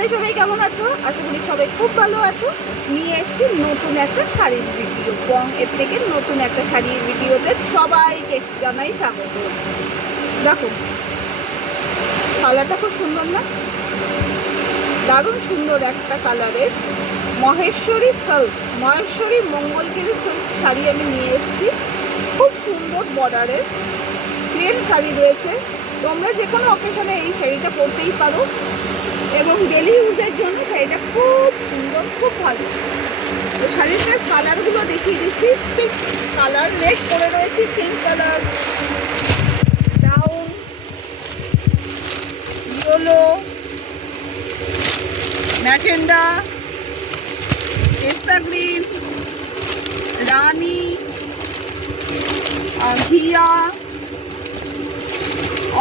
আপনাদের সবাই কেমন আছো? আশা করি সবাই খুব ভালো আছো। নিয়ে এসছি নতুন একটা শাড়ির ভিডিও, বং এর থেকে নতুন একটা শাড়ির ভিডিওতে সবাইকে জানাই স্বাগত। দেখো কালারটা খুব সুন্দর না? দারুণ সুন্দর একটা কালারের মহেশ্বরী সিল্ক, মহেশ্বরী মঙ্গলগিরি সিল্ক শাড়ি আমি নিয়ে এসছি। খুব সুন্দর বর্ডারের প্লেন শাড়ি রয়েছে। তোমরা যে কোনো অকেশনে এই শাড়িটা পরতেই পারো এবং ডেলি ইউজের জন্য শাড়িটা খুব সুন্দর, খুব ভালো। তো শাড়িটার কালারগুলো দেখিয়ে দিচ্ছি। পিঙ্ক কালার, রেড করে রয়েছে, pink colour, brown, yellow, magenta, পেস্তা গ্রিন, রানী, ঘিয়া,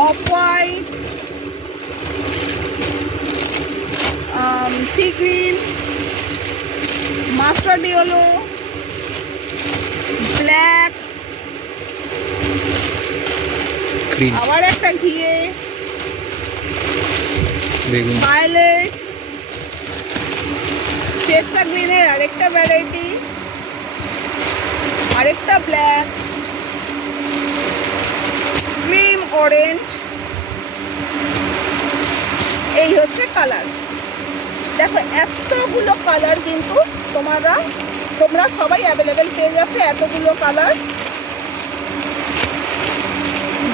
off white, sea green, mustard yellow, black, আবার একটা ঘিয়ে, ভায়োলেট, পেস্তা গ্রিনের আরেকটা ভ্যারাইটি, আরেকটা ব্ল্যাক, ক্রিম অরেঞ্জ। এই হচ্ছে কালার। দেখো এতগুলো কালার কিন্তু তোমরা সবাই অ্যাভেলেবেল পেয়ে যাচ্ছ, এতগুলো কালার।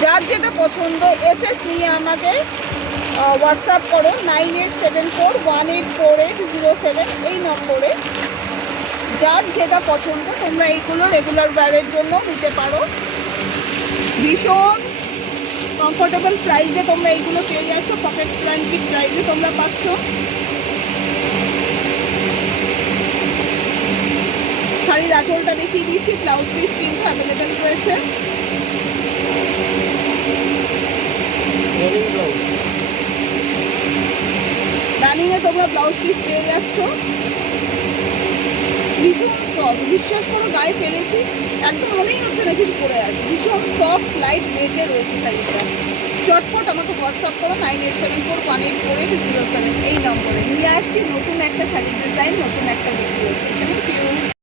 যার যেটা পছন্দ এসএস নিয়ে আমাকে হোয়াটসঅ্যাপ করো 9874184807 এই নম্বরে। যার যেটা পছন্দ তোমরা এইগুলো রেগুলার ওয়্যারের জন্য নিতে পারো। ভীষণ কমফোর্টেবল প্রাইসে তোমরা এইগুলো পেয়ে যাচ্ছ, পকেট ফ্রেন্ডলি প্রাইসে তোমরা পাচ্ছ। শাড়ির আঁচলটা দেখিয়ে দিচ্ছি, ব্লাউজ পিস কিন্তু অ্যাভেলেবেল রয়েছে। রানিংয়ে তোমরা ব্লাউজ পিস পেয়ে যাচ্ছ। ভীষণ সফট, বিশ্বাস করো গায়ে ফেলেছি একদম মনেই হচ্ছে না কিছু পরে আছে। ভীষণ সফট লাইট ওয়েটে রয়েছে শাড়িটা। চটপট আমাকে হোয়াটসঅ্যাপ করো 9874184807 এই নম্বরে। নিয়ে আসছি নতুন একটা শাড়ির ডিজাইন, নতুন একটা ভিডিও। Thank you.